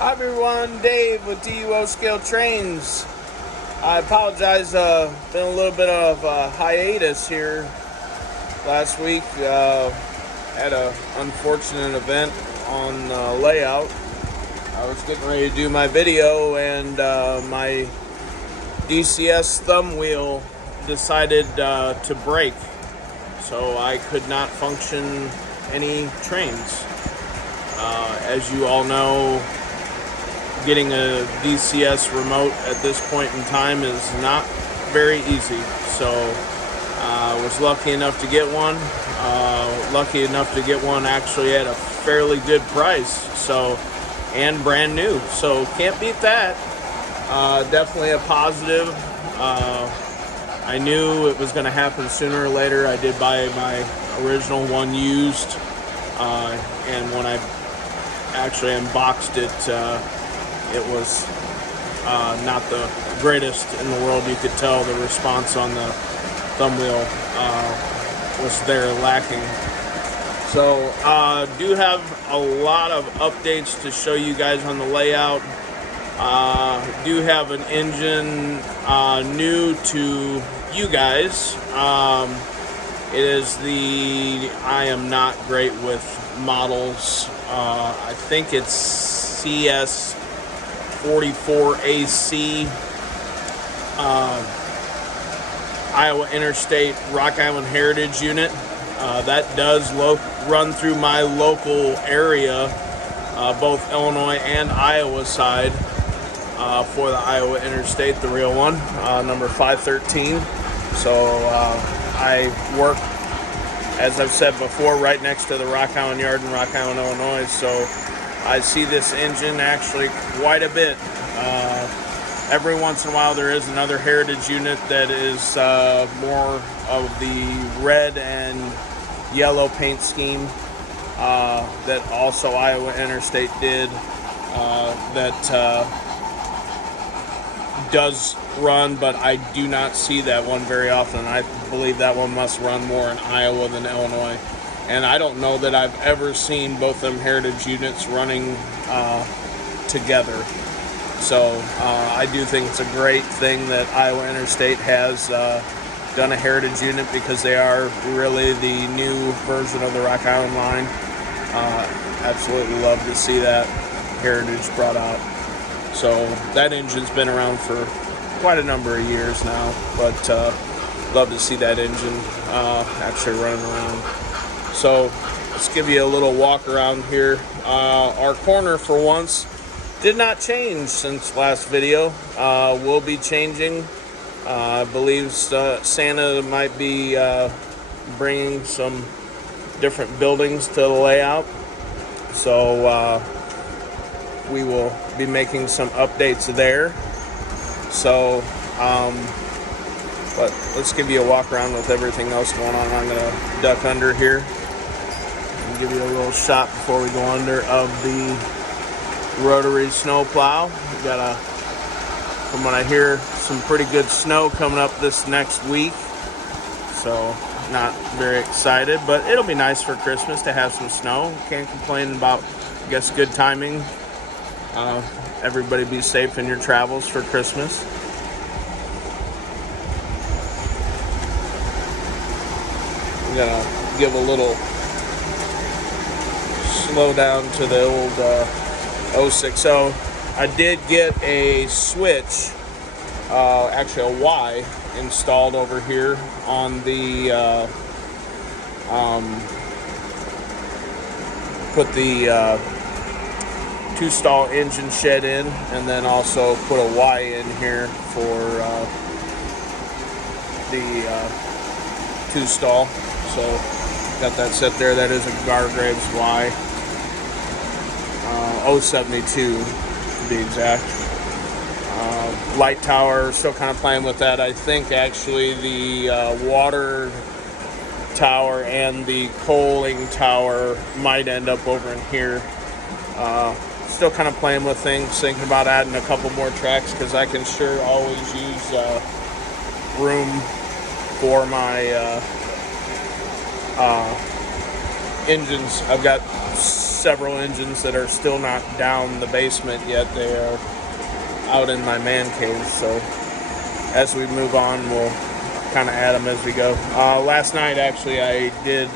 Hi everyone, Dave with DUO Scale Trains. I apologize, been a little bit of a hiatus here last week. Had an unfortunate event on layout. I was getting ready to do my video and my DCS thumb wheel decided to break. So I could not function any trains. As you all know, getting a DCS remote at this point in time is not very easy. So I was lucky enough to get one. Lucky enough to get one actually at a fairly good price. So, and brand new. So can't beat that. Definitely a positive. I knew it was going to happen sooner or later. I did buy my original one used. And when I actually unboxed it, it was not the greatest in the world. You could tell the response on the thumb wheel was there lacking. So do have a lot of updates to show you guys on the layout. Do have an engine new to you guys. It is I am not great with models. I think it's CS 44AC, Iowa Interstate Rock Island Heritage Unit. That does run through my local area, both Illinois and Iowa side, for the Iowa Interstate, the real one, number 513. So I work, as I've said before, right next to the Rock Island Yard in Rock Island, Illinois. So I see this engine actually quite a bit. Every once in a while there is another heritage unit that is more of the red and yellow paint scheme that also Iowa Interstate did that does run, but I do not see that one very often. I believe that one must run more in Iowa than Illinois. And I don't know that I've ever seen both them heritage units running together. So I do think it's a great thing that Iowa Interstate has done a heritage unit, because they are really the new version of the Rock Island line. Absolutely love to see that heritage brought out. So that engine's been around for quite a number of years now, but love to see that engine actually running around. So let's give you a little walk around here. Our corner for once did not change since last video. We'll be changing. I believe Santa might be bringing some different buildings to the layout. So we will be making some updates there. So, but let's give you a walk around with everything else going on. I'm going to duck under here and give you a little shot before we go under of the rotary snow plow. We got from what I hear, some pretty good snow coming up this next week. So not very excited, but it'll be nice for Christmas to have some snow. Can't complain about, I guess, good timing. Everybody be safe in your travels for Christmas. I'm gonna give a little slow down to the old 060. I did get a switch, actually a Y, installed over here on the put the 2-stall engine shed in, and then also put a Y in here for the 2-stall. So got that set there. That is a Gargraves Y, 072 to be exact. Light tower, still kind of playing with that. I think actually the water tower and the coaling tower might end up over in here. Still kind of playing with things, thinking about adding a couple more tracks, because I can sure always use room for my engines. I've got several engines that are still not down the basement yet. They are out in my man cave. So as we move on, we'll kind of add them as we go. Last night, actually, I did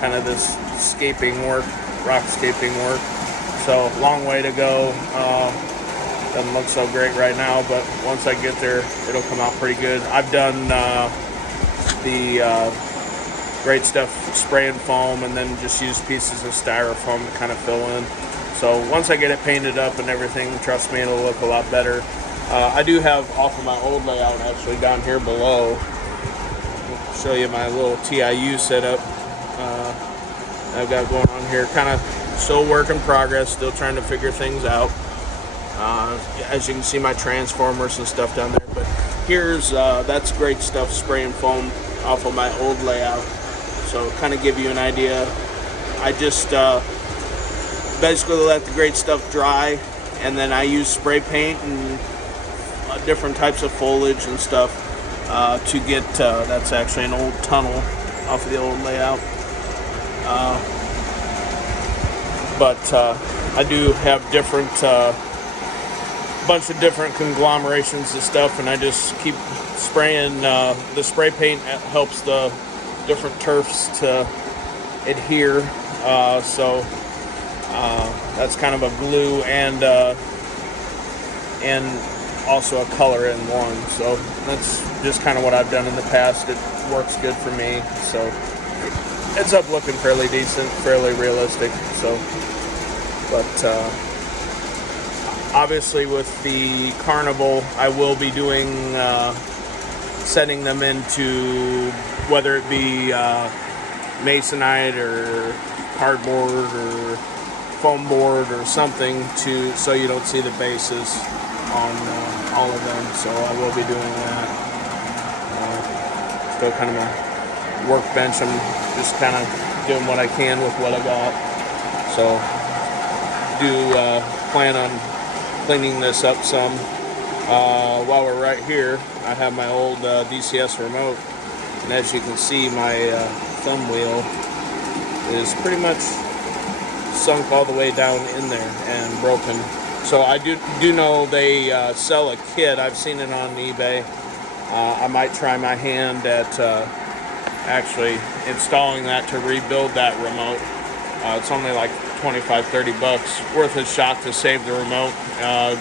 kind of this scaping work, rock scaping work. So long way to go. Doesn't look so great right now, but once I get there, it'll come out pretty good. I've done the Great Stuff spray and foam, and then just use pieces of styrofoam to kind of fill in. So once I get it painted up and everything, trust me, it'll look a lot better. I do have off of my old layout actually down here below. I'll show you my little TIU setup I've got going on here. Kind of still work in progress, still trying to figure things out. As you can see, my transformers and stuff down there. But here's that's Great Stuff spray and foam off of my old layout. So kind of give you an idea. I just basically let the Great Stuff dry, and then I use spray paint and different types of foliage and stuff to get. That's actually an old tunnel off of the old layout. But I do have different. Bunch of different conglomerations of stuff, and I just keep spraying. The spray paint helps the different turfs to adhere, so that's kind of a glue and also a color in one. So that's just kind of what I've done in the past. It works good for me, so it ends up looking fairly decent, fairly realistic. So, but obviously, with the Carnival, I will be doing setting them into whether it be masonite or cardboard or foam board or something so you don't see the bases on all of them. So I will be doing that. Still kind of a workbench. I'm just kind of doing what I can with what I got. So do plan on cleaning this up some. While we're right here, I have my old DCS remote, and as you can see, my thumb wheel is pretty much sunk all the way down in there and broken. So I do know they sell a kit. I've seen it on eBay. I might try my hand at actually installing that to rebuild that remote. It's only like 25-30 bucks, worth a shot to save the remote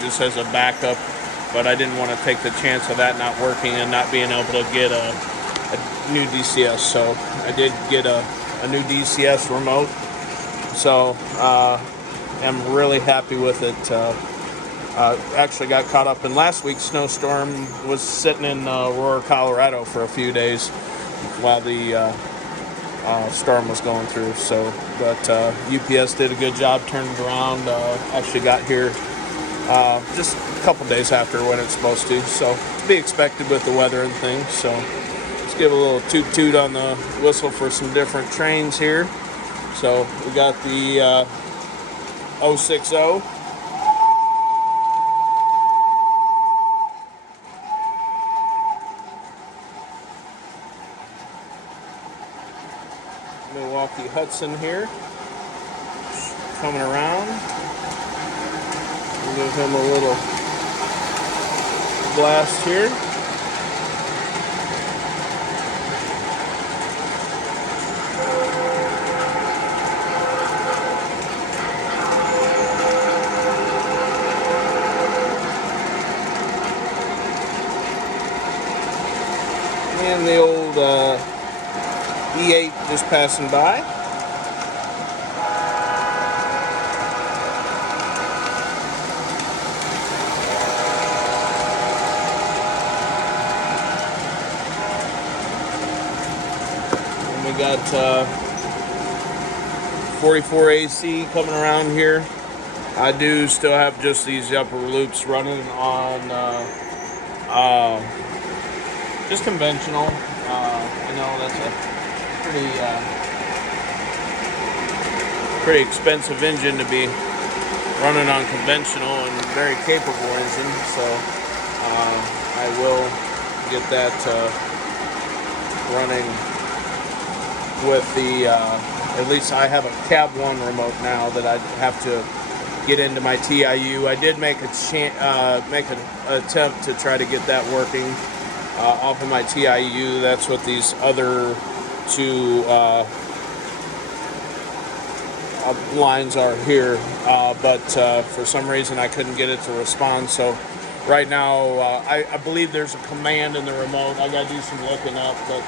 just as a backup, but I didn't want to take the chance of that not working and not being able to get a new DCS. So I did get a new DCS remote, so I'm really happy with it. Actually got caught up in last week's snowstorm. Was sitting in Aurora, Colorado for a few days while the storm was going through. So, but UPS did a good job turning it around. Actually got here just a couple days after when it's supposed to. So to be expected with the weather and things. So let's give a little toot on the whistle for some different trains here. So we got the 060. Milwaukee Hudson here, coming around. We'll give him a little blast here. And the old E8 just passing by. And we got 44 AC coming around here. I do still have just these upper loops running on just conventional. I know that's a pretty expensive engine to be running on conventional, and very capable engine. So I will get that running with the at least I have a cab 1 remote now that I have to get into my TIU. I did make an attempt to try to get that working off of my TIU. That's what these other 2 lines are here, but for some reason I couldn't get it to respond. So right now I believe there's a command in the remote. I gotta do some looking up, but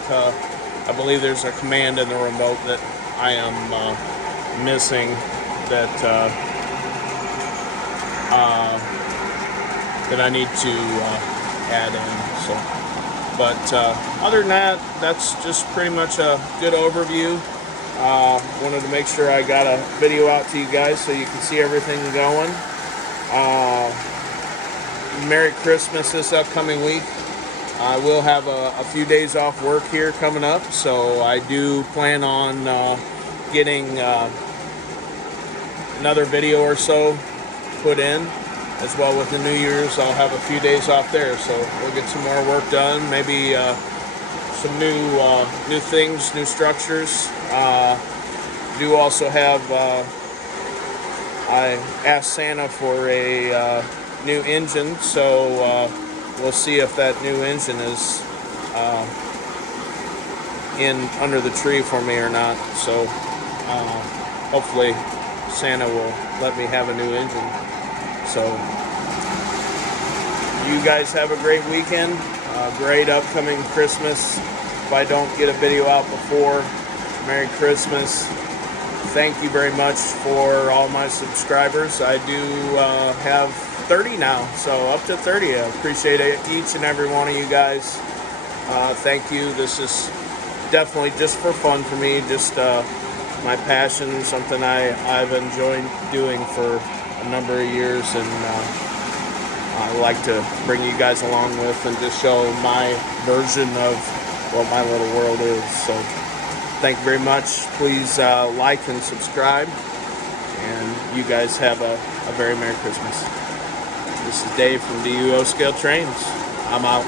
I believe there's a command in the remote that I am missing that that I need to add in. So, but other than that, that's just pretty much a good overview. Wanted to make sure I got a video out to you guys so you can see everything going. Merry Christmas this upcoming week. I will have a few days off work here coming up, so I do plan on getting another video or so put in, as well with the New Year's. I'll have a few days off there, so we'll get some more work done. Maybe some new things, new structures. Do also have. I asked Santa for a new engine, so we'll see if that new engine is in under the tree for me or not. So hopefully Santa will let me have a new engine. So you guys have a great weekend, great upcoming Christmas. If I don't get a video out before, Merry Christmas. Thank you very much for all my subscribers. I do have 30 now, so up to 30. I appreciate it, each and every one of you guys. Thank you. This is definitely just for fun for me, just my passion, something I've enjoyed doing for a number of years, and I like to bring you guys along with and just show my version of what my little world is. So thank you very much. Please like and subscribe, and you guys have a very Merry Christmas. This is Dave from DUO Scale Trains. I'm out.